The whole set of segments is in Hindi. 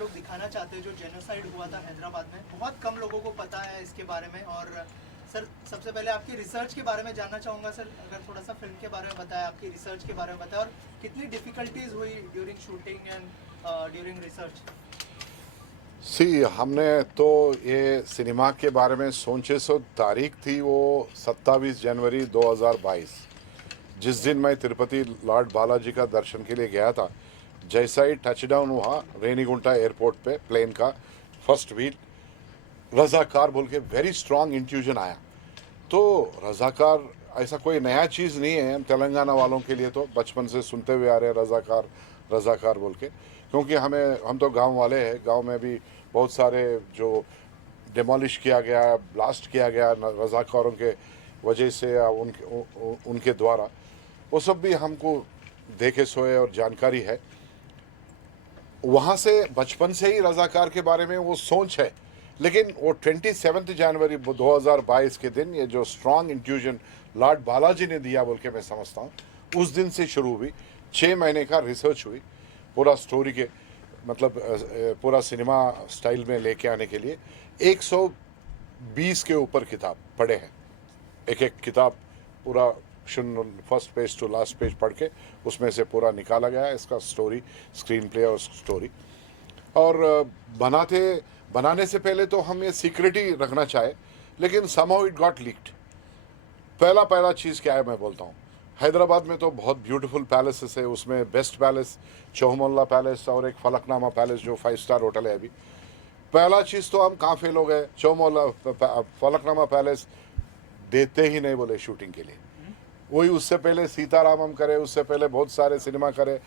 लोग दिखाना चाहते हैं जो जेनोसाइड हुआ था हैदराबाद में, बहुत कम लोगों को पता है इसके बारे में। और सर सबसे पहले आपकी रिसर्च के बारे में जानना चाहूँगा सर, अगर थोड़ा सा फिल्म के बारे में बताया, आपकी रिसर्च के बारे में बताया, और कितनी डिफ़िकल्टीज हुई during shooting and during research. हमने तो ये सिनेमा के बारे में सोचे सो तारीख थी वो 27 जनवरी 2022, जिस दिन मैं तिरुपति लॉर्ड बालाजी का दर्शन के लिए गया था। जैसा ही टचडाउन हुआ रेनीगुंटा एयरपोर्ट पे प्लेन का फर्स्ट व्हील, रजाकार बोल के वेरी स्ट्रांग इंट्यूजन आया। तो रजाकार ऐसा कोई नया चीज़ नहीं है, हम तेलंगाना वालों के लिए तो बचपन से सुनते हुए आ रहे हैं रजाकार रजाकार बोल के, क्योंकि हम तो गांव वाले हैं। गांव में भी बहुत सारे जो डिमोलिश किया गया, ब्लास्ट किया गया रजाकारों के वजह से या उनके द्वारा, वो सब भी हमको देखे सोए और जानकारी है। वहाँ से बचपन से ही रजाकार के बारे में वो सोच है। लेकिन वो 27 जनवरी 2022 के दिन ये जो स्ट्रांग इंट्यूजन लॉर्ड बालाजी ने दिया बोल के मैं समझता हूँ, उस दिन से शुरू हुई। 6 महीने का रिसर्च हुई पूरा स्टोरी के, मतलब पूरा सिनेमा स्टाइल में लेके आने के लिए। 120 के ऊपर किताब पढ़े हैं, एक एक किताब पूरा first page to last page पढ़ के उसमें से पूरा निकाला गया इसका स्टोरी, स्क्रीन प्ले और स्टोरी। और बनाने से पहले तो हम ये सीक्रेट ही रखना चाहे, लेकिन समहाउ इट गॉट लीक्ड। पहला चीज़ क्या है मैं बोलता हूँ, हैदराबाद में तो बहुत ब्यूटीफुल पैलेसेस है, उसमें बेस्ट पैलेस चौमल्ला पैलेस और एक फलकनामा पैलेस जो 5 स्टार होटल है। अभी पहला चीज़ तो हम कहाँ फेल हो गए, चौमल्ला फलकनामा पैलेस देते ही नहीं बोले शूटिंग के लिए। वही उससे पहले सीतारामम करे, उससे पहले बहुत सारे सिनेमा करे,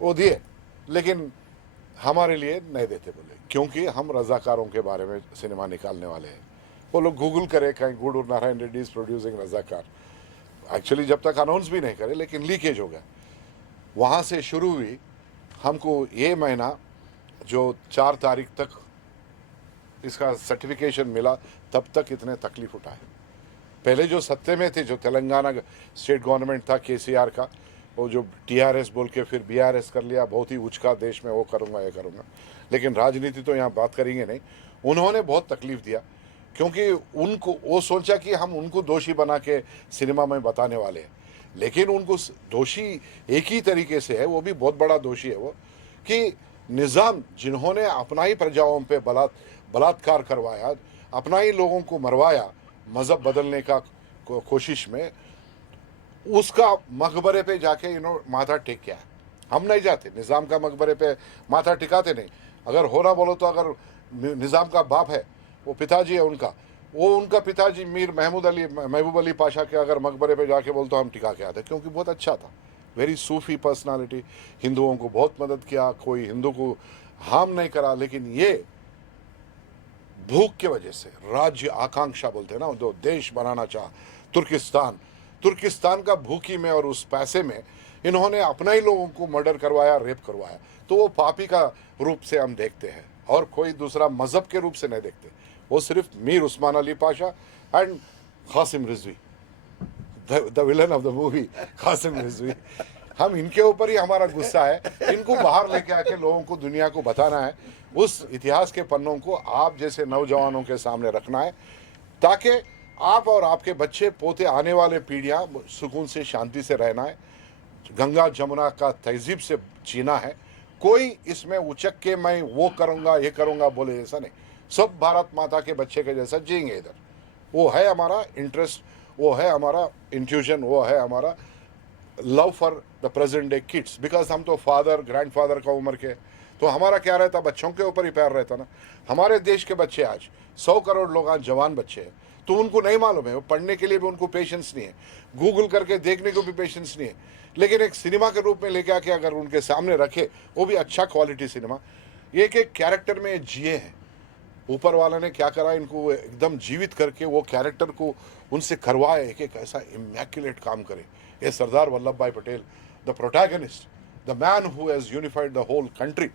वो दिए, लेकिन हमारे लिए नहीं देते बोले, क्योंकि हम रजाकारों के बारे में सिनेमा निकालने वाले हैं। वो लोग गूगल करे कहीं Gudur Narayan Reddy is producing Razakar, actually जब तक अनाउंस भी नहीं करे, लेकिन लीकेज हो गया। वहाँ से शुरू हुई। हमको ये महीना जो 4 तारीख तक इसका सर्टिफिकेशन मिला, तब तक इतने तकलीफ उठाए। पहले जो सत्ते में थे, जो तेलंगाना स्टेट गवर्नमेंट था केसीआर का, वो जो टीआरएस बोल के फिर बीआरएस कर लिया, बहुत ही उचका देश में वो करूँगा ये करूँगा, लेकिन राजनीति तो यहाँ बात करेंगे नहीं। उन्होंने बहुत तकलीफ दिया, क्योंकि उनको वो सोचा कि हम उनको दोषी बना के सिनेमा में बताने वाले हैं, लेकिन उनको दोषी एक ही तरीके से है, वो भी बहुत बड़ा दोषी है वो, कि निज़ाम जिन्होंने अपना ही प्रजाओं पे बलात्कार करवाया, अपना ही लोगों को मरवाया मज़हब बदलने का कोशिश में, उसका मकबरे पे जाके माथा टेक किया। हम नहीं जाते, निज़ाम का मकबरे पे माथा टिकाते नहीं। अगर हो रहा बोलो तो, अगर निज़ाम का बाप है, वो पिताजी है उनका पिताजी मीर महबूब अली पाशा के अगर मकबरे पे जाके बोलते हम टिका के आते, क्योंकि बहुत अच्छा था, वेरी सूफी पर्सनालिटी, हिंदुओं को बहुत मदद किया, कोई हिंदू को हार्म नहीं करा। लेकिन ये भूख के वजह से, राज्य आकांक्षा बोलते हैं ना, जो देश बनाना चाहा, तुर्किस्तान का भूखी में और उस पैसे में इन्होंने अपना ही लोगों को मर्डर करवाया, रेप करवाया। तो वो पापी का रूप से हम देखते हैं, और कोई दूसरा मजहब के रूप से नहीं देखते। वो सिर्फ Mir Osman Ali Pasha and Qasim Rizvi, the villain of the movie Qasim Rizvi. हम इनके ऊपर ही हमारा गुस्सा है, इनको बाहर लेके आके लोगों को, दुनिया को बताना है, उस इतिहास के पन्नों को आप जैसे नौजवानों के सामने रखना है, ताकि आप और आपके बच्चे पोते, आने वाले पीढ़ियां सुकून से, शांति से रहना है, गंगा जमुना का तहजीब से जीना है। कोई इसमें उचक के मैं वो करूँगा ये करूँगा बोले ऐसा नहीं, सब भारत माता के बच्चे के जैसा जिएंगे इधर। वो है हमारा इंटरेस्ट, वो है हमारा इंट्यूजन, वो है हमारा love for the present day kids. Because हम तो फादर ग्रैंडफादर का उम्र के, तो हमारा क्या रहता, बच्चों के ऊपर ही प्यार रहता ना। हमारे देश के बच्चे आज 100 करोड़ लोग आज जवान बच्चे हैं, तो उनको नहीं मालूम है, वो पढ़ने के लिए भी उनको पेशेंस नहीं है, गूगल करके देखने को भी पेशेंस नहीं है। लेकिन एक सिनेमा के रूप में लेके आके अगर उनके सामने रखे, वो भी अच्छा क्वालिटी सिनेमा, एक एक कैरेक्टर में जिए हैं। ऊपर वाला ने क्या करा, इनको एकदम जीवित करके वो कैरेक्टर को उनसे करवाए, एक एक ऐसा इमैक्युलेट काम करे। ये सरदार वल्लभ भाई Patel, the protagonist, the man who has unified the whole country.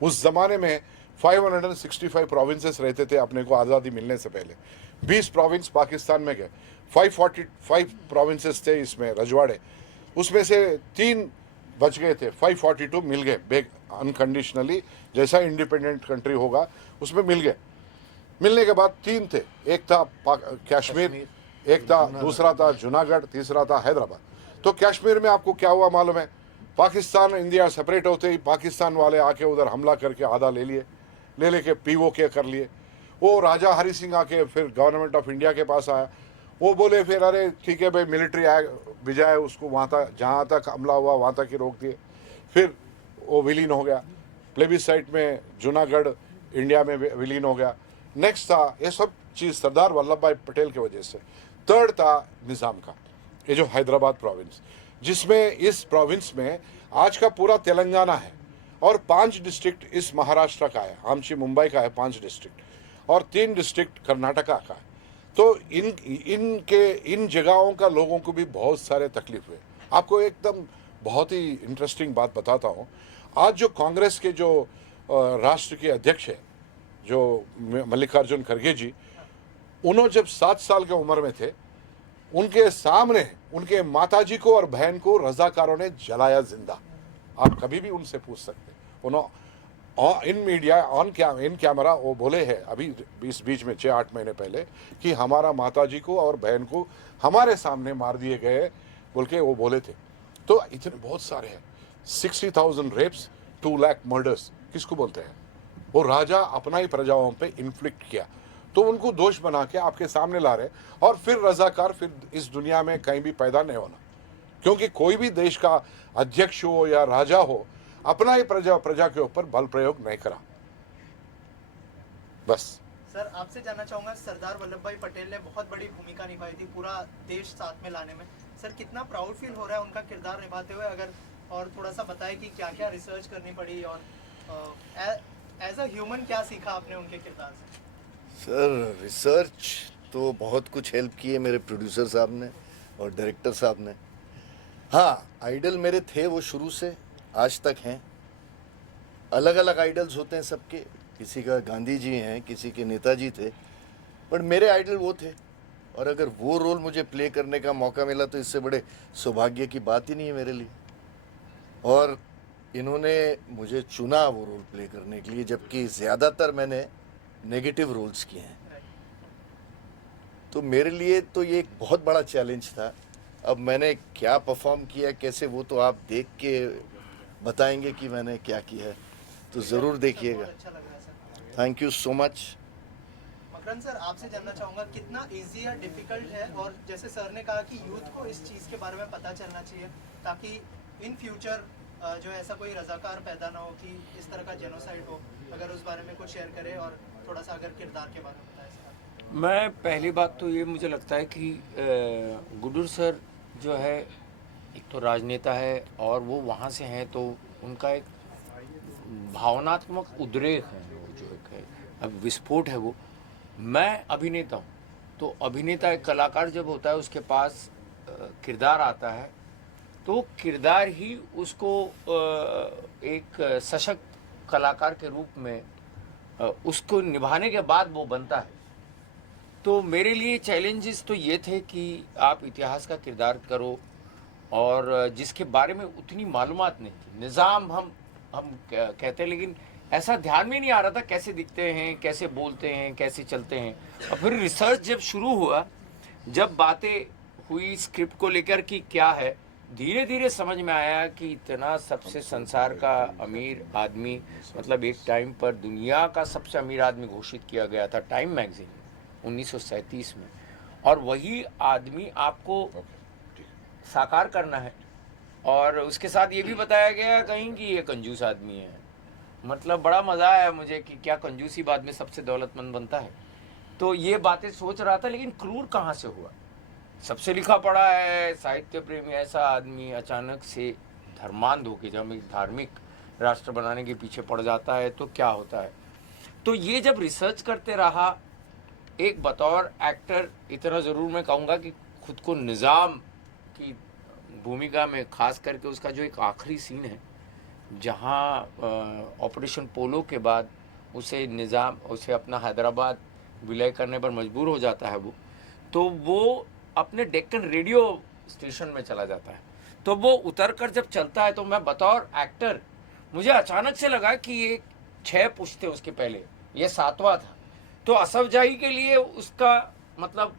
उस जमाने में 565 प्रोविंसेस रहते थे अपने को आज़ादी मिलने से पहले। 20 प्रोविंस पाकिस्तान में गए, 545 प्रोविंसेस थे इसमें रजवाड़े, उसमें से 3 बच गए थे, 542 मिल गए बेग अनकंडीशनली, जैसा इंडिपेंडेंट कंट्री होगा उसमें मिल गए। मिलने के बाद 3 थे, एक था कश्मीर, एक था दूसरा था जूनागढ़, तीसरा था हैदराबाद। तो कश्मीर में आपको क्या हुआ मालूम है? पाकिस्तान इंडिया सेपरेट होते ही पाकिस्तान वाले आके उधर हमला करके आधा ले लिए, ले लेके POK कर लिए। वो राजा हरि सिंह आके फिर गवर्नमेंट ऑफ इंडिया के पास आया, वो बोले फिर अरे ठीक है भाई मिलिट्री भिजाए उसको वहाँ तक, जहाँ तक हमला हुआ वहाँ तक ही रोक दिए। फिर वो विलीन हो गया, प्लेबिसाइट में जूनागढ़ इंडिया में विलीन हो गया। नेक्स्ट था, ये सब चीज़ सरदार वल्लभ भाई पटेल की वजह से। थर्ड था निज़ाम का, ये जो हैदराबाद प्रोविंस, जिसमें इस प्रोविंस में आज का पूरा तेलंगाना है और 5 डिस्ट्रिक्ट इस महाराष्ट्र का है, आमची मुंबई का है 5 डिस्ट्रिक्ट, और 3 डिस्ट्रिक्ट कर्नाटका का है। तो इन जगहों का लोगों को भी बहुत सारे तकलीफ हुए। आपको एकदम बहुत ही इंटरेस्टिंग बात बताता हूँ। आज जो कांग्रेस के जो राष्ट्र के अध्यक्ष है, जो मल्लिकार्जुन खड़गे जी, उन्होंने जब 7 साल के उम्र में थे, उनके सामने उनके माताजी को और बहन को रजाकारों ने जलाया जिंदा। आप कभी भी उनसे पूछ सकते। उन्होंने इन मीडिया इन कैमरा वो बोले हैं अभी इस बीच में 6-8 महीने पहले कि हमारा माताजी को और बहन को हमारे सामने मार दिए गए बोल के वो बोले थे। तो इतने बहुत सारे हैं, 60,000 रेप्स, 2 लाख मर्डर्स किसको बोलते हैं? वो राजा अपना ही प्रजाओं पे इन्फ्लिक्ट किया, तो उनको दोष बना के आपके सामने ला रहे। और फिर रजाकार फिर इस दुनिया में कहीं भी पैदा नहीं होना, क्योंकि कोई भी देश का अध्यक्ष हो या राजा हो अपना ही प्रजा के ऊपर बल प्रयोग नहीं करा। बस सर आपसे जानना चाहूंगा, सरदार वल्लभ भाई पटेल ने बहुत बड़ी भूमिका निभाई थी पूरा देश साथ में लाने में। सर कितना प्राउड फील हो रहा है उनका किरदार निभाते हुए, अगर और थोड़ा सा बताएं कि क्या क्या रिसर्च करनी पड़ी और एज अ ह्यूमन क्या सीखा आपने उनके किरदार से? सर रिसर्च तो बहुत कुछ हेल्प की है मेरे प्रोड्यूसर साहब ने और डायरेक्टर साहब ने। हाँ, आइडल मेरे थे वो शुरू से आज तक हैं। अलग अलग आइडल्स होते हैं सबके, किसी का गांधी जी हैं, किसी के नेताजी थे, पर मेरे आइडल वो थे। और अगर वो रोल मुझे प्ले करने का मौका मिला तो इससे बड़े सौभाग्य की बात ही नहीं है मेरे लिए। और इन्होंने मुझे चुना वो रोल प्ले करने के लिए, जबकि ज़्यादातर मैंने नेगेटिव रोल्स किए हैं। तो मेरे लिए तो ये एक बहुत बड़ा चैलेंज था। अब मैंने क्या परफॉर्म किया कैसे, वो तो आप देख के बताएंगे कि मैंने क्या किया है, तो ज़रूर देखिएगा। अच्छा लग रहा है sir. Thank you so much. Makaran sir आपसे जानना चाहूँगा कितना इजी या डिफिकल्ट है, और जैसे सर ने कहा कि यूथ को इस चीज़ के बारे में पता चलना चाहिए ताकि इन फ्यूचर जो ऐसा कोई रजाकार पैदा ना हो कि इस तरह का जेनोसाइड हो, अगर उस बारे में कुछ शेयर करें और थोड़ा सा अगर किरदार के बारे में बताएं सर। मैं पहली बात तो ये मुझे लगता है कि गुडूर सर जो है एक तो राजनेता है और वो वहाँ से हैं, तो उनका एक भावनात्मक उद्रेक है, वो जो एक है, अब विस्फोट है वो। मैं अभिनेता हूँ, तो अभिनेता एक कलाकार जब होता है उसके पास किरदार आता है, तो किरदार ही उसको एक सशक्त कलाकार के रूप में उसको निभाने के बाद वो बनता है। तो मेरे लिए चैलेंजेस तो ये थे कि आप इतिहास का किरदार करो और जिसके बारे में उतनी मालूमात नहीं थी। निज़ाम हम कहते हैं, लेकिन ऐसा ध्यान में नहीं आ रहा था कैसे दिखते हैं, कैसे बोलते हैं, कैसे चलते हैं। और फिर रिसर्च जब शुरू हुआ, जब बातें हुई स्क्रिप्ट को लेकर कि क्या है, धीरे धीरे समझ में आया कि इतना सबसे संसार का अमीर आदमी, मतलब एक टाइम पर दुनिया का सबसे अमीर आदमी घोषित किया गया था टाइम मैगजीन 1937 में, और वही आदमी आपको साकार करना है। और उसके साथ ये भी बताया गया कहीं कि ये कंजूस आदमी है। मतलब बड़ा मज़ा आया मुझे कि क्या कंजूसी बाद में सबसे दौलतमंद बनता है। तो ये बातें सोच रहा था, लेकिन क्रूर कहाँ से हुआ? सबसे लिखा पढ़ा है, साहित्य प्रेमी ऐसा आदमी अचानक से धर्मांध होकर जब एक धार्मिक राष्ट्र बनाने के पीछे पड़ जाता है तो क्या होता है। तो ये जब रिसर्च करते रहा, एक बतौर एक्टर इतना ज़रूर मैं कहूँगा कि खुद को निज़ाम की भूमिका में, खास करके उसका जो एक आखिरी सीन है जहाँ ऑपरेशन पोलो के बाद उसे निज़ाम उसे अपना हैदराबाद विलय करने पर मजबूर हो जाता है वो, तो वो अपने डेक्कन रेडियो स्टेशन में चला जाता है। तो वो उतर कर जब चलता है तो मैं बतौर एक्टर मुझे अचानक से लगा कि ये 6 पुश थे उसके पहले, ये 7वां था। तो असफ जाही के लिए उसका मतलब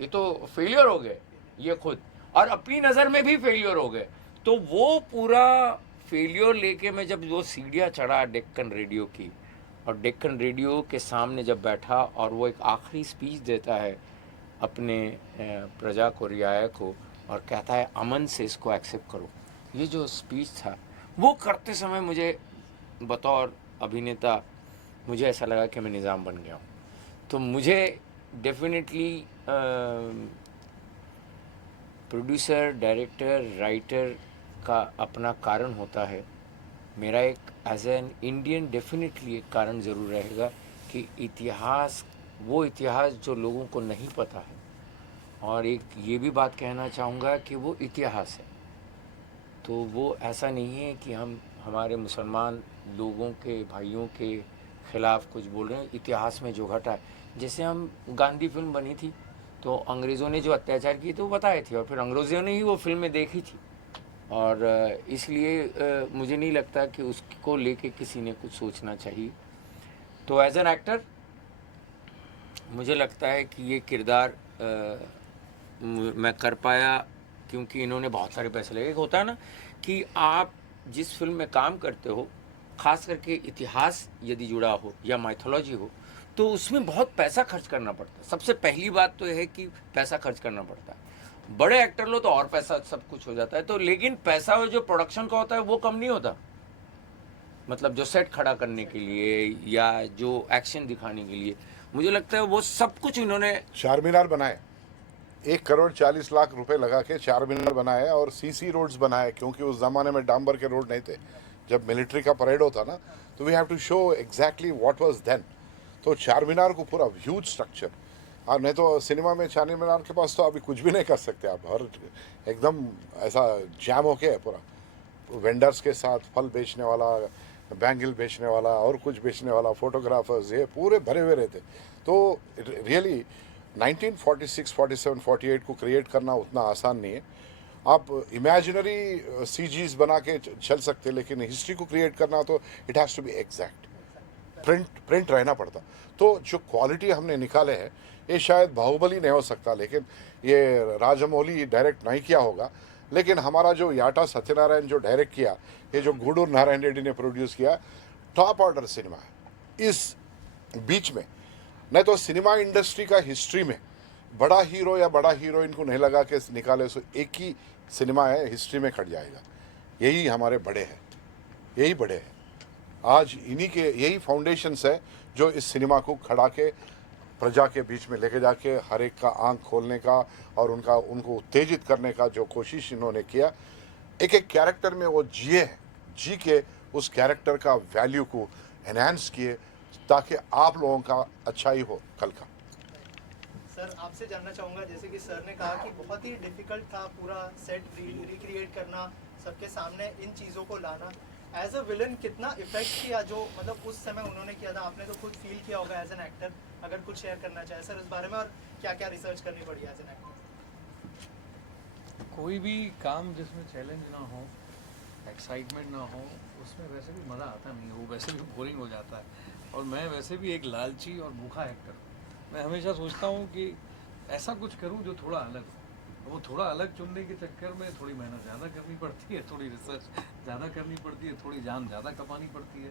ये तो फेलियर हो गए ये खुद, और अपनी नज़र में भी फेलियर हो गए। तो वो पूरा फेलियर लेके मैं जब वो सीढ़ियाँ चढ़ा डेक्कन रेडियो की, और डेक्कन रेडियो के सामने जब बैठा और वो एक आखिरी स्पीच देता है अपने प्रजा को, रियाया को, और कहता है अमन से इसको एक्सेप्ट करो, ये जो स्पीच था वो करते समय मुझे बतौर अभिनेता मुझे ऐसा लगा कि मैं निज़ाम बन गया हूँ। तो मुझे डेफिनेटली प्रोड्यूसर, डायरेक्टर, राइटर का अपना कारण होता है। मेरा एक एज एन इंडियन डेफिनेटली एक कारण ज़रूर रहेगा कि इतिहास, वो इतिहास जो लोगों को नहीं पता है, और एक ये भी बात कहना चाहूँगा कि वो इतिहास है, तो वो ऐसा नहीं है कि हम हमारे मुसलमान लोगों के भाइयों के ख़िलाफ़ कुछ बोल रहे हैं। इतिहास में जो घटा है, जैसे हम गांधी फिल्म बनी थी तो अंग्रेज़ों ने जो अत्याचार किए थे वो बताए थे, और फिर अंग्रेज़ों ने ही वो फिल्में देखी थी, और इसलिए मुझे नहीं लगता कि उसको लेके किसी ने कुछ सोचना चाहिए। तो एज एन एक्टर मुझे लगता है कि ये किरदार मैं कर पाया क्योंकि इन्होंने बहुत सारे पैसे लगे। एक होता है ना कि आप जिस फिल्म में काम करते हो, ख़ास करके इतिहास यदि जुड़ा हो या माइथोलॉजी हो, तो उसमें बहुत पैसा खर्च करना पड़ता है। सबसे पहली बात तो है कि पैसा खर्च करना पड़ता है। बड़े एक्टर लो तो और पैसा सब कुछ हो जाता है, तो लेकिन पैसा जो प्रोडक्शन का होता है वो कम नहीं होता। मतलब जो सेट खड़ा करने के लिए या जो एक्शन दिखाने के लिए, मुझे लगता है वो सब कुछ इन्होंने चार मीनार बनाए, 1,40,00,000 रुपए लगा के चार मीनार बनाए, और सीसी रोड्स बनाए, क्योंकि उस ज़माने में डांबर के रोड नहीं थे। जब मिलिट्री का परेड होता ना, तो we have to show exactly what was then. तो चार मीनार को पूरा ह्यूज स्ट्रक्चर, और नहीं तो सिनेमा में चार मीनार के पास तो अभी कुछ भी नहीं कर सकते आप, हर एकदम ऐसा जैम हो के पूरा वेंडर्स के साथ, फल बेचने वाला, बैंगल बेचने वाला और कुछ बेचने वाला, फोटोग्राफर्स, ये पूरे भरे हुए रहते। तो रियली 1946, 47, 48 को क्रिएट करना उतना आसान नहीं है। आप इमेजिनरी सीजीज बना के चल सकते, लेकिन हिस्ट्री को क्रिएट करना तो it has to be exact, print रहना पड़ता। तो जो क्वालिटी हमने निकाले हैं, ये शायद बाहुबली नहीं हो सकता, लेकिन ये राजमौली डायरेक्ट नहीं किया होगा, लेकिन हमारा जो याटा सत्यनारायण जो डायरेक्ट किया, ये जो गूडूर नारायण रेड्डी ने प्रोड्यूस किया, टॉप ऑर्डर सिनेमा है। इस बीच में नहीं तो सिनेमा इंडस्ट्री का हिस्ट्री में बड़ा हीरो या बड़ा हीरोइन को नहीं लगा के निकाले, सो एक ही सिनेमा है, हिस्ट्री में खट जाएगा। यही हमारे बड़े हैं, यही बड़े हैं। आज इन्हीं के यही फाउंडेशंस है जो इस सिनेमा को खड़ा के प्रजा के बीच में लेके जाके हर एक का आंख खोलने का और उनको उत्तेजित करने का जो कोशिश इन्होंने किया। एक एक कैरेक्टर में वो जिए हैं, जी के उस कैरेक्टर का वैल्यू को एनहांस किए, ताकि आप लोगों का अच्छा ही हो कल का। सर आपसे जानना चाहूँगा, जैसे कि सर ने कहा कि बहुत ही डिफिकल्ट था पूरा सेट रिक्रिएट करना, सबके सामने इन चीज़ों को लाना। एज अ विलन कितना इफेक्ट किया जो मतलब उस समय उन्होंने किया था, आपने तो खुद फील किया होगा एज एन एक्टर, अगर कुछ शेयर करना चाहे सर इस बारे में, और क्या क्या रिसर्च करनी पड़ी एज एन एक्टर? कोई भी काम जिसमें चैलेंज ना हो, एक्साइटमेंट ना हो, उसमें वैसे भी मज़ा आता नहीं है, वो वैसे भी बोरिंग हो जाता है। और मैं वैसे भी एक लालची और भूखा एक्टर हूँ। मैं हमेशा सोचता हूँ कि ऐसा कुछ करूँ जो थोड़ा अलग हो। वो थोड़ा अलग चुनने के चक्कर में थोड़ी मेहनत ज़्यादा करनी पड़ती है, थोड़ी रिसर्च ज़्यादा करनी पड़ती है, थोड़ी जान ज़्यादा कमानी पड़ती है।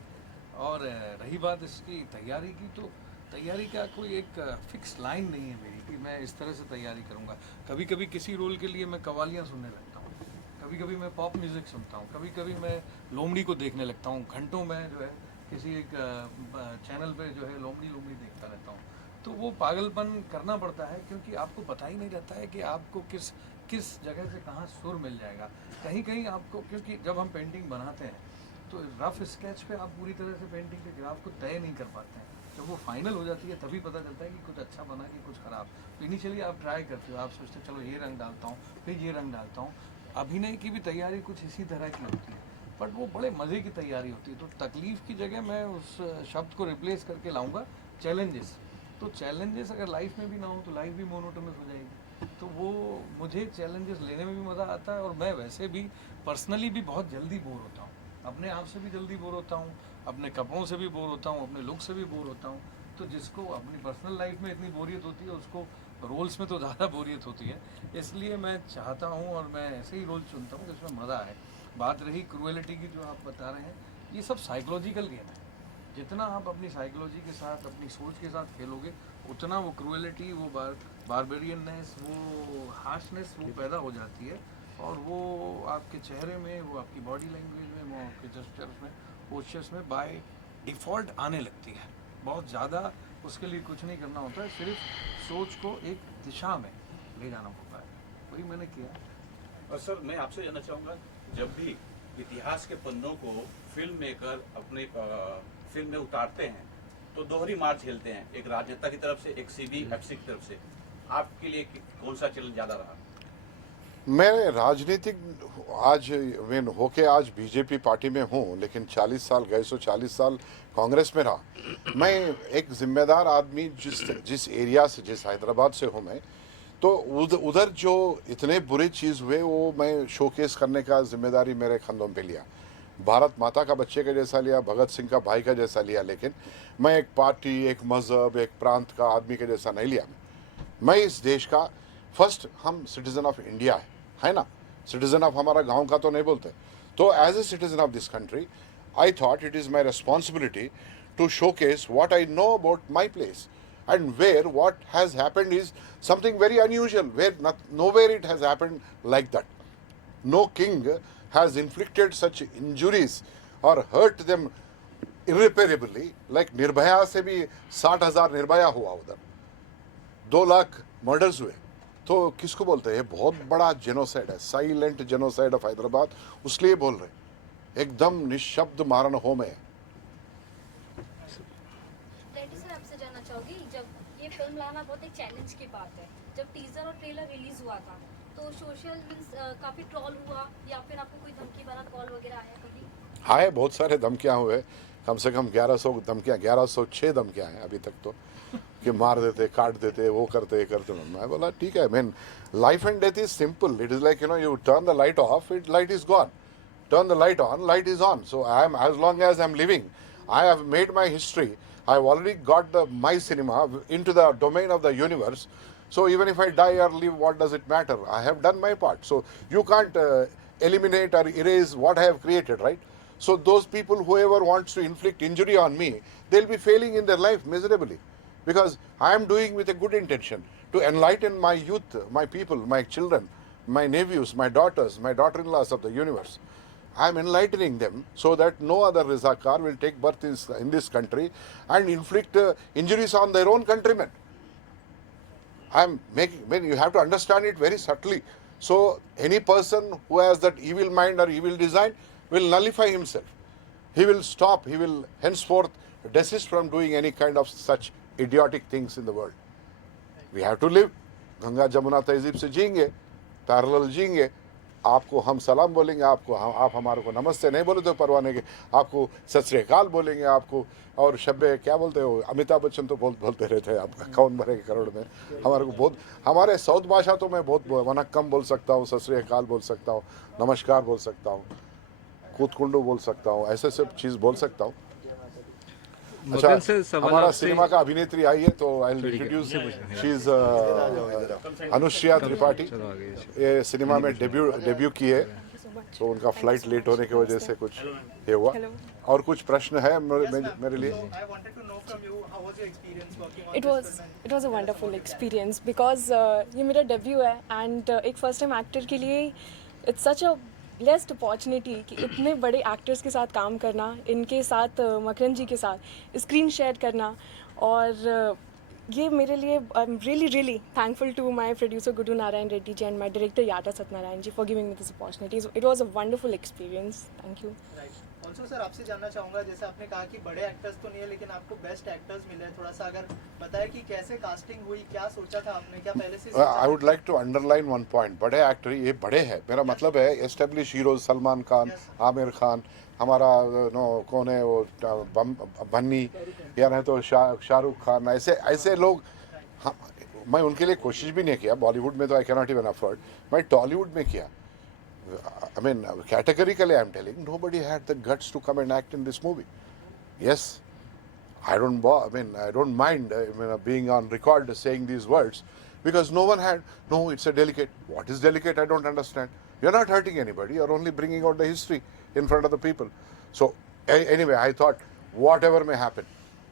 और रही बात इसकी तैयारी की, तो तैयारी का कोई एक फिक्स लाइन नहीं है मेरी कि मैं इस तरह से तैयारी करूँगा। कभी कभी किसी रोल के लिए मैं कवालियाँ सुनने लगता हूँ, कभी कभी मैं पॉप म्यूज़िक सुनता हूँ, कभी कभी मैं लोमड़ी को देखने लगता हूँ। घंटों में जो है किसी एक चैनल पे जो है लोमड़ी देखता रहता हूँ। तो वो पागलपन करना पड़ता है, क्योंकि आपको पता ही नहीं रहता है कि आपको किस जगह से कहाँ सुर मिल जाएगा। कहीं कहीं आपको, क्योंकि जब हम पेंटिंग बनाते हैं तो रफ स्केच पे आप पूरी तरह से पेंटिंग के ग्राफ को तय नहीं कर पाते हैं। जब वो फाइनल हो जाती है तभी पता चलता है कि कुछ अच्छा बना कि कुछ ख़राब। तो इनिशियली आप ट्राई करते हो, आप सोचते हो चलो ये रंग डालता हूँ, फिर ये रंग डालता हूँ। अभिनय की भी तैयारी कुछ इसी तरह की होती है, बट वो बड़े मज़े की तैयारी होती है। तो तकलीफ़ की जगह मैं उस शब्द को रिप्लेस करके लाऊंगा चैलेंजेस। तो चैलेंजेस अगर लाइफ में भी ना हो तो लाइफ भी मोनोटोनस हो जाएगी। तो वो मुझे चैलेंजेस लेने में भी मज़ा आता है, और मैं वैसे भी पर्सनली भी बहुत जल्दी बोर होता हूँ, अपने आप से भी जल्दी बोर होता हूँ, अपने कपड़ों से भी बोर होता हूँ, अपने लुक से भी बोर होता हूँ। तो जिसको अपनी पर्सनल लाइफ में इतनी बोरियत होती है, उसको रोल्स में तो ज़्यादा बोरियत होती है। इसलिए मैं चाहता हूँ और मैं ऐसे ही रोल चुनता हूँ जिसमें मज़ा आए। बात रही क्रूएलिटी की जो आप बता रहे हैं, ये सब साइकोलॉजिकल गेम है। जितना आप अपनी साइकोलॉजी के साथ, अपनी सोच के साथ खेलोगे, उतना वो क्रूएलिटी, वो बारबेरियननेस, वो हार्शनेस वो पैदा हो जाती है, और वो आपके चेहरे में, वो आपकी बॉडी लैंग्वेज में, वो आपके जेस्चर्स में, पोस्चर्स में बाय डिफ़ॉल्ट आने लगती है। बहुत ज़्यादा उसके लिए कुछ नहीं करना होता है, सिर्फ सोच को एक दिशा में ले जाना होता है। वही मैंने किया। और सर, मैं आपसे जानना चाहूँगा, जब भी इतिहास के पन्नों को फिल्म मेकर अपने फिल्म में उतारते हैं तो दोहरी मार झेलते हैं, एक राजनेता की तरफ से, एक CBFC की तरफ से। आपके लिए कौन सा चैलेंज ज़्यादा रहा? मैं राजनीतिक आज होके आज बीजेपी पार्टी में हूँ, लेकिन 40 साल गए, 40 साल कांग्रेस में रहा। मैं एक जिम्मेदार आदमी जिस एरिया से, जिस हैदराबाद से हूँ मैं, तो उधर जो इतने बुरे चीज़ हुए वो मैं शोकेस करने का जिम्मेदारी मेरे कंधों पे लिया। भारत माता का बच्चे का जैसा लिया, भगत सिंह का भाई का जैसा लिया, लेकिन मैं एक पार्टी, एक मज़हब, एक प्रांत का आदमी के जैसा नहीं लिया। मैं इस देश का फर्स्ट, हम सिटीज़न ऑफ इंडिया है ना, सिटीज़न ऑफ हमारा गांव का तो नहीं बोलते। तो as a citizen of this country, I thought it is my responsibility to showcase what I know about my place, and where what has happened is something very unusual, where nowhere it has happened like that. No king has inflicted such injuries or hurt them irreparably like Nirbhaya से भी 60,000 निर्भया हुआ उधर, 2 लाख मर्डर्स हुए। तो किसको बोलते हैं? ये बहुत बड़ा जेनोसाइड है, साइलेंट जेनोसाइड ऑफ हैदराबाद, उसलिए बोल रहे, एकदम निशब्द मारण होम है। सर, आपसे जानना चाहोगी, जब ये फिल्म लाना बहुत एक चैलेंज की बात है, जब टीजर और ट्रेलर रिलीज हुआ था तो सोशल मीन्स काफी ट्रोल हुआ, या फिर आपको कोई धमकी भरा कॉल वगैरह आया कभी? हाँ, बहुत सारे धमकियाँ हुए, कम से कम 1100 धमकियाँ, 1106 धमकियाँ हैं अभी तक तो, कि मार देते, काट देते, वो करते, ये करते। मैं बोला ठीक है, man, life and death is simple, it is like U turn the light of, it light is gone, turn the light on, light is on. So I am, as long as I am living, I have made my history. I have already got my cinema into the domain of the universe. So even if I die or live, what does it matter? I have done my part. So you can't eliminate or erase what I have created, right? So those people, whoever wants to inflict injury on me, they'll be failing in their life miserably, because I am doing with a good intention to enlighten my youth, my people, my children, my nephews, my daughters, my daughter-in-laws of the universe. I am enlightening them so that no other Rizakar will take birth in this country and inflict injuries on their own countrymen. I am making, you have to understand it very subtly. So any person who has that evil mind or evil design will nullify himself. He will stop, he will henceforth desist from doing any kind of such idiotic things in the world. We have to live. Ganga Jamuna तहजीब से जिएंगे, पैरेलल जिएंगे। आपको हम सलाम बोलेंगे, आपको आप हमारे को नमस्ते नहीं बोले तो परवाने के, आपको सत श्री अकाल बोलेंगे, आपको और शब्बे क्या बोलते हो, अमिताभ बच्चन तो बोलते रहते हैं, आपका कौन भरेगा करोड़ में। हमारे को बहुत, हमारे साउथ भाषा तो मैं बहुत वनक्कम बोल सकता हूँ, सत श्री अकाल बोल सकता हूँ, नमस्कार बोल सकता हूँ, कूदकुंडू बोल सकता हूँ, ऐसे सब चीज़ बोल सकता हूँ। अच्छा, हमारा सिनेमा का अभिनेत्री आई है, तो I will introduce, she is Anushriya Tripathi. ये सिनेमा में डेब्यू की है, तो उनका फ्लाइट लेट होने की वजह से कुछ ये हुआ। और कुछ प्रश्न है मेरे लिए? It was a wonderful experience because ये मेरा डेब्यू है, एंड एक फर्स्ट टाइम एक्टर के लिए it's such a blessed opportunity कि इतने बड़े एक्टर्स के साथ काम करना, इनके साथ मकरन जी के साथ स्क्रीन शेयर करना, और ये मेरे लिए I am really thankful to my producer Guddu Narayan Reddy ji and my director Yata Satyanarayana ji for giving me this opportunity. It was a wonderful experience. Thank you. Also sir, आपसे जानना चाहूँगा, जैसे आपने कहा कि बड़े एक्टर्स तो नहीं है, लेकिन आपको बेस्ट एक्टर्स मिले, थोड़ा सा अगर बताएं कि कैसे कास्टिंग हुई, क्या सोचा था आपने, क्या पहले से? I would like to underline one point, बड़े एक्टर ये बड़े हैं, मेरा मतलब है एस्टेब्लिश हीरोज, सलमान खान, आमिर खान, हमारा कौन है वो बन्नी, या नहीं तो शाहरुख खान, ऐसे लोग मैं उनके लिए कोशिश भी नहीं किया, बॉलीवुड में तो आई कैनॉट इवन अफोर्ड, मैं टॉलीवुड में किया. I mean, categorically I'm telling, nobody had the guts to come and act in this movie. Yes, I don't mind being on record saying these words, because no one had. No, it's a delicate. What is delicate? I don't understand. You're not hurting anybody. You're only bringing out the history in front of the people. So anyway, I thought whatever may happen,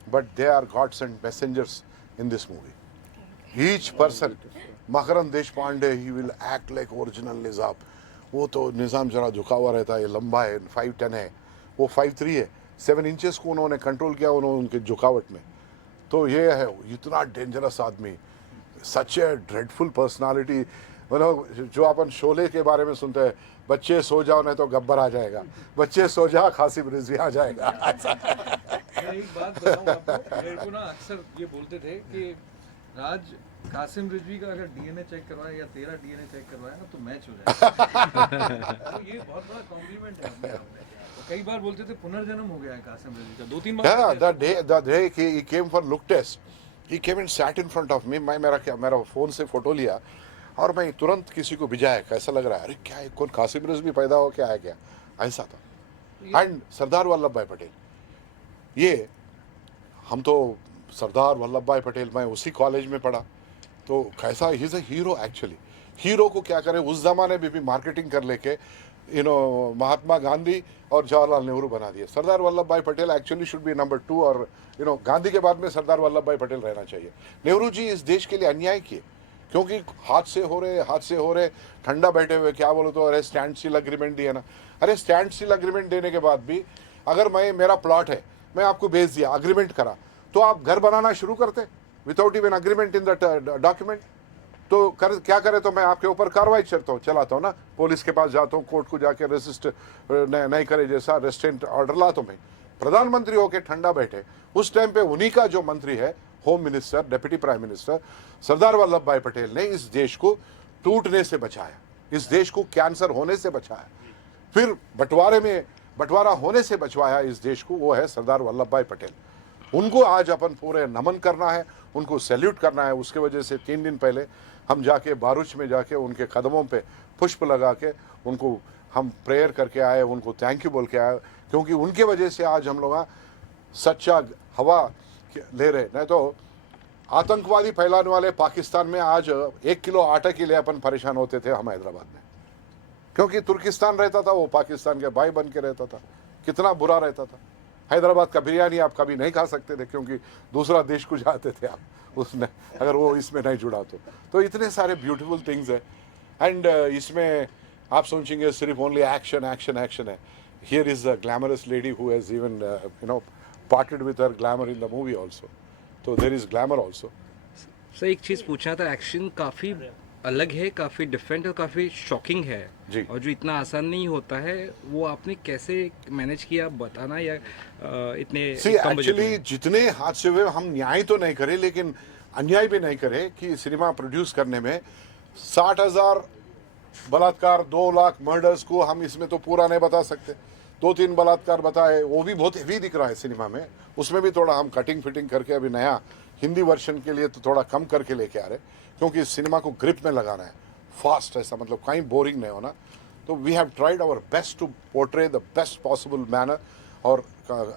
but they are God sent messengers in this movie. Each person, Makaran Deshpande, he will act like original Nizam. वो तो निज़ाम जरा झुका हुआ रहता है, ये लंबा है, 5'10" है, वो 5'3" है, 7 इंचेस को उन्होंने कंट्रोल किया उन्होंने उनके झुकावट में. तो ये है इतना डेंजरस आदमी, सच ए ड्रेडफुल पर्सनालिटी. मतलब जो अपन शोले के बारे में सुनते हैं, बच्चे सो जाओ नहीं तो गब्बर आ जाएगा, बच्चे सो जाओ कासिम रिजवी आ जाएगा. मैं एक बात बताऊं आपको, मेरे को ना अक्सर ये बोलते थे कि राज, कासिम रिजवी का अगर डीएनए चेक करवाया या तेरा डीएनए चेक करवाया ना तो मैच हो जाएगा. तो ये बहुत बड़ा कॉम्प्लीमेंट है अपने आप में. तो कई बार बोलते थे पुनर्जन्म हो गया है कासिम रिजवी का, 2-3 बार. Yeah, the day he came for look test, he came and sat in front of me. मैं मेरा फोन से फोटो लिया और मैं तुरंत किसी को भिजाया, कैसा लग रहा है, अरे क्या है, कौन कासिम रिजवी पैदा हो क्या है क्या, ऐसा था. एंड सरदार वल्लभ भाई पटेल, ये हम तो सरदार वल्लभ भाई पटेल, मैं उसी कॉलेज में पढ़ा, तो कैसा, he is a hero actually. Hero को क्या करे, उस जमाने में भी मार्केटिंग कर लेके महात्मा गांधी और जवाहरलाल नेहरू बना दिए. सरदार वल्लभ भाई Patel actually should be number 2, और गांधी के बाद में सरदार वल्लभ भाई पटेल रहना चाहिए. नेहरू जी इस देश के लिए अन्याय किए, क्योंकि हादसे हो रहे, ठंडा बैठे हुए, क्या बोलो तो, अरे स्टैंड स्टिल अग्रीमेंट दिया ना. अरे स्टैंड स्टिल अग्रीमेंट देने के बाद भी अगर मेरा प्लॉट है, मैं आपको बेच दिया, अग्रीमेंट करा, तो आप घर बनाना शुरू करते without even agreement in that document. तो क्या करे, तो मैं आपके ऊपर कार्रवाई चलाता हूँ ना, पुलिस के पास जाता हूँ, कोर्ट को जाके रेसिस्ट नहीं करे जैसा रेस्ट्रेंट ऑर्डर लाता हूँ. मैं प्रधानमंत्री होके ठंडा बैठे, उस टाइम पे उन्हीं का जो मंत्री है, home minister, deputy prime minister Sardar Vallabh भाई पटेल ने इस देश को टूटने से बचाया, इस देश को कैंसर होने से बचाया, फिर बंटवारा होने से बचवाया इस देश को, वो है सरदार वल्लभ भाई पटेल. उनको आज अपन पूरे नमन करना है, उनको सैल्यूट करना है. उसके वजह से 3 दिन पहले हम जाके बारूच में जाके उनके कदमों पे पुष्प लगा के उनको हम प्रेयर करके आए, उनको थैंक यू बोल के आए, क्योंकि उनके वजह से आज हम लोग सच्चा हवा ले रहे. नहीं तो आतंकवादी फैलाने वाले पाकिस्तान में आज 1 किलो आटा के लिए अपन परेशान होते थे हम हैदराबाद में, क्योंकि तुर्किस्तान रहता था, वो पाकिस्तान के भाई बन के रहता था, कितना बुरा रहता था. हैदराबाद का बिरयानी आप कभी नहीं खा सकते थे, क्योंकि दूसरा देश को जाते थे आप उसमें, अगर वो इसमें नहीं जुड़ा तो इतने सारे ब्यूटीफुल थिंग्स है. एंड इसमें आप सोचेंगे सिर्फ ओनली एक्शन है. Here is a glamorous lady who has even parted with her glamour in the movie also. तो there is glamour also. Sir एक चीज़ पूछना था, एक्शन काफ़ी अलग है, काफ़ी डिफरेंट और काफ़ी शॉकिंग है जी. और जो इतना आसान नहीं होता है, वो आपने कैसे मैनेज किया बताना, या इतने कम बजट एक्चुअली में? जितने हादसे हुए हम न्याय तो नहीं करे, लेकिन अन्याय भी नहीं करे कि सिनेमा प्रोड्यूस करने में 60,000 बलात्कार, 2 लाख मर्डर्स को हम इसमें तो पूरा नहीं बता सकते. 2-3 बलात्कार बताए, वो भी बहुत हेवी दिख रहा है सिनेमा में, उसमें भी थोड़ा हम कटिंग फिटिंग करके अभी नया हिंदी वर्जन के लिए तो थोड़ा कम करके लेके आ रहे, क्योंकि सिनेमा को ग्रिप में लगाना है, फास्ट, ऐसा मतलब कहीं बोरिंग नहीं होना. तो we have tried our best to portray the best possible manner. और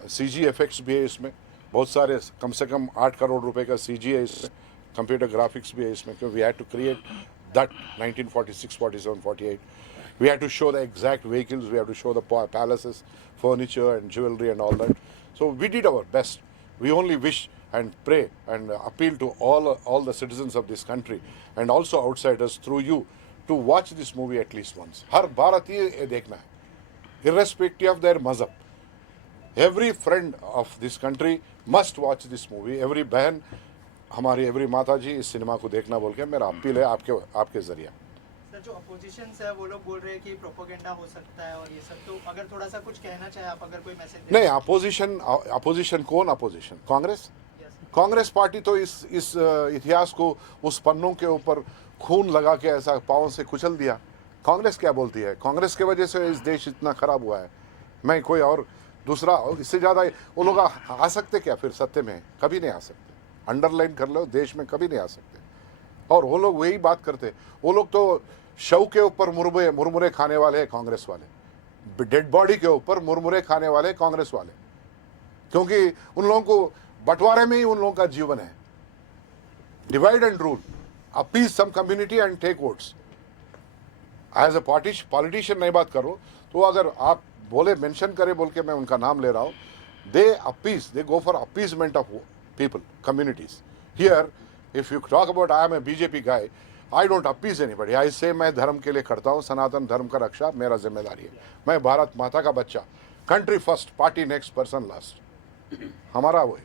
CG इफेक्ट्स भी है इसमें, बहुत सारे, कम से कम 8 करोड़ रुपए का CG है इसमें, कंप्यूटर ग्राफिक्स भी है इसमें, क्योंकि we had to create that 1946, 47, 48. We had to show the exact vehicles, we had to show the palaces, furniture and jewelry and all that. So we did our best. We only wish and pray and appeal to all the citizens of this country and also outsiders through you to watch this movie at least once. हर भारतीय ये देखना है, irrespective of their मजहब. Every friend of this country must watch this movie. Every बहन हमारी, every माता जी इस सिनेमा को देखना बोल के मेरा अपील है आपके जरिए. सर जो अपोजिशन है वो लोग बोल रहे हैं कि प्रोपोगेंडा हो सकता है और ये सब, तो अगर थोड़ा सा कुछ कहना चाहे आप, अगर कोई मैसेज नहीं, अपोजिशन कौन, अपोजिशन कांग्रेस पार्टी तो इस इतिहास को उस पन्नों के ऊपर खून लगा के ऐसा पाँव से कुचल दिया. कांग्रेस क्या बोलती है, कांग्रेस के वजह से इस देश इतना खराब हुआ है. मैं कोई और दूसरा इससे ज़्यादा वो लोग आ सकते क्या फिर सत्य में? कभी नहीं आ सकते. अंडरलाइन कर लो, देश में कभी नहीं आ सकते. और वो लोग वही बात करते, वो लोग तो शव के ऊपर मुरमुरे खाने वाले हैं कांग्रेस वाले, डेड बॉडी के ऊपर मुरमुरे खाने वाले कांग्रेस वाले, क्योंकि उन लोगों को बंटवारे में ही उन लोगों का जीवन है। Divide and rule, appease some community and take votes. As a politician नहीं बात करो तो अगर आप बोले मेंशन करे बोल के मैं उनका नाम ले रहा हूँ, they go for appeasement of people, communities. Here, if you talk about I am a BJP guy, I don't appease anybody. I say मैं धर्म के लिए करता हूँ, सनातन धर्म का रक्षा मेरा जिम्मेदारी है। मैं भारत माता का बच्चा, country first, party next, person last, हमारा वो है।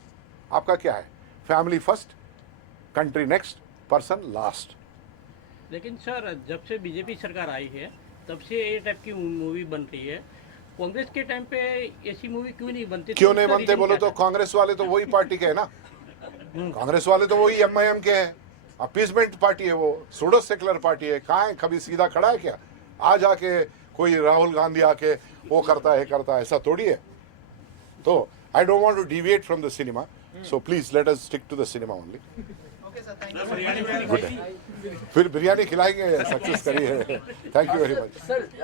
आपका क्या है? Family first, country next, person last. लेकिन सर, जब से बीजेपी सरकार आई है तब से ये टाइप की मूवी बन रही है। कांग्रेस के टाइम पे ऐसी मूवी क्यों नहीं बनती? क्यों नहीं बनते बोलो तो कांग्रेस वाले तो वही पार्टी के है ना, कांग्रेस वाले तो वही MIM के हैं, अपीजमेंट पार्टी है वो, सूडो सेकुलर पार्टी है। कहाँ है, कभी सीधा खड़ा है क्या? आज आके कोई राहुल गांधी आके वो करता है, ऐसा थोड़ी है। तो I don't want to deviate from the cinema, so please let us stick to the cinema only. Okay sir, thank you. फिर बिरयानी खिलाएंगे, सक्सेस करिए। Thank you very much.